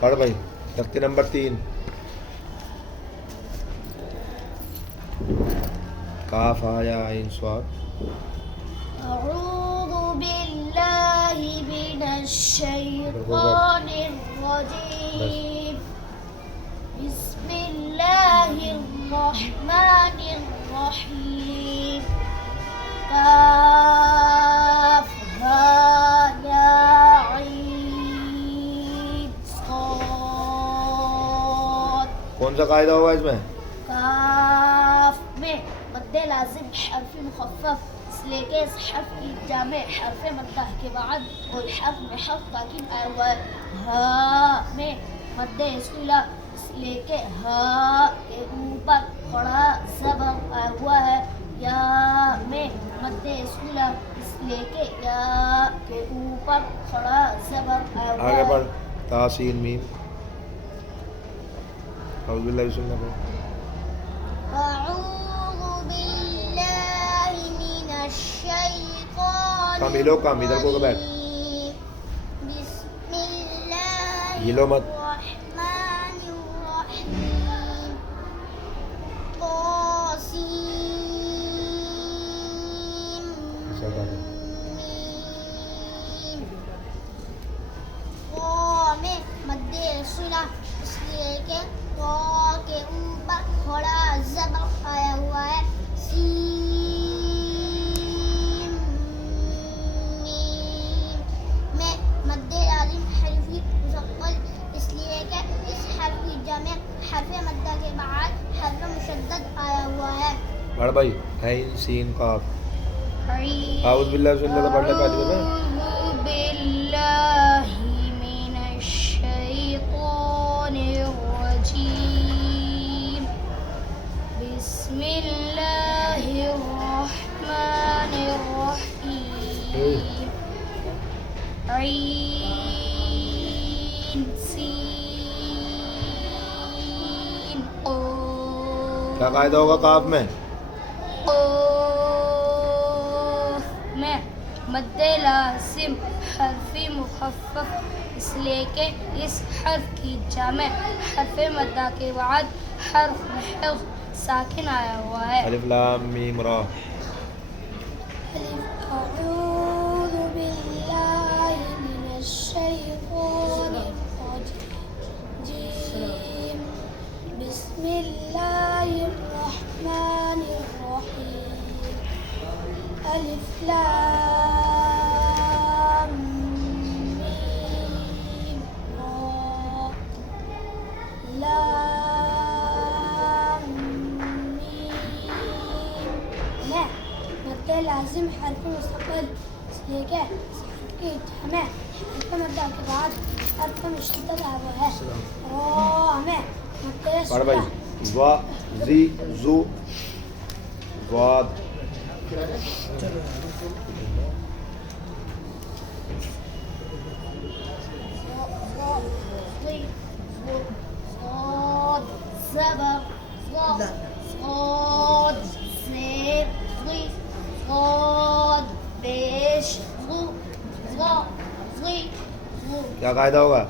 پڑھ بھائی تختی نمبر 3 کاف یا عین صاد. اعوذ باللہ من الشیطان الرجیم بسم اللہ الرحمن الرحیم کاف ہا یا عین صاد. کون سا قاعدہ ہوگا اس میں؟ کاف میں مد لازم حرف مخفف اس لیے کہ اس حرف کی جامع حرف مدہ کے بعد اور حرف میں حرف تاکید آیا ہوا ہے. ہا میں مد صلہ اس لیے کہ ہا کے اوپر کھڑا زبر آیا ہوا ہے. یا میں مد صلہ اس لیے کہ یا کے اوپر کھڑا زبر آیا ہوا ہے. آگے پڑھ تا سین میم. اعوذ باللہ بسم اللہ پڑھ. اعوذ باللہ من الشیطان کام ہلو کام ادھر کو بیٹھ. بسم اللہ ہلو مت. الرحمن الرحیم طاسیم قا میں مد صلہ اس لیے کہ قا کے اوپر کھڑا زبر آیا ہوا ہے. سین میم میں مد لازم حرفی مثقل اس لیے کہ اس حرف کی جمع حرف مدہ کے بعد حرف مشدد آیا ہوا ہے. پڑھ بھائی عین سین قاف. اعوذ باللہ بسم اللہ پڑھنے پہلی دفعہ. اعوذ باللہ من الشیطان الرجیم بسم اللہ الرحمن الرحیم عین سین کیا قاعدہ ہوگا قاف میں؟ قاف میں مد لازم حرف مخفف اس لیے کہ اس حرف کی جامع حرف مدہ کے بعد حرف محذوف ساکن آیا ہوا ہے. الف لام میم را. اعوذ باللہ من الشیطان الرجیم بسم اللہ الرحمن الرحیم الف لام میم را لام میم میں مد لازم حرف مستقل اس لیے کہ اس حرف کی جمع حرف مدہ کے بعد حرف مشدد آیا ہوا ہے. را میں مد پڑھ بھائی صلہ وا زی زو واد. صاد زبر صاد زیر ضی صاد پیش ضو ضا ضی ضو. کیا قاعدہ ہوگا؟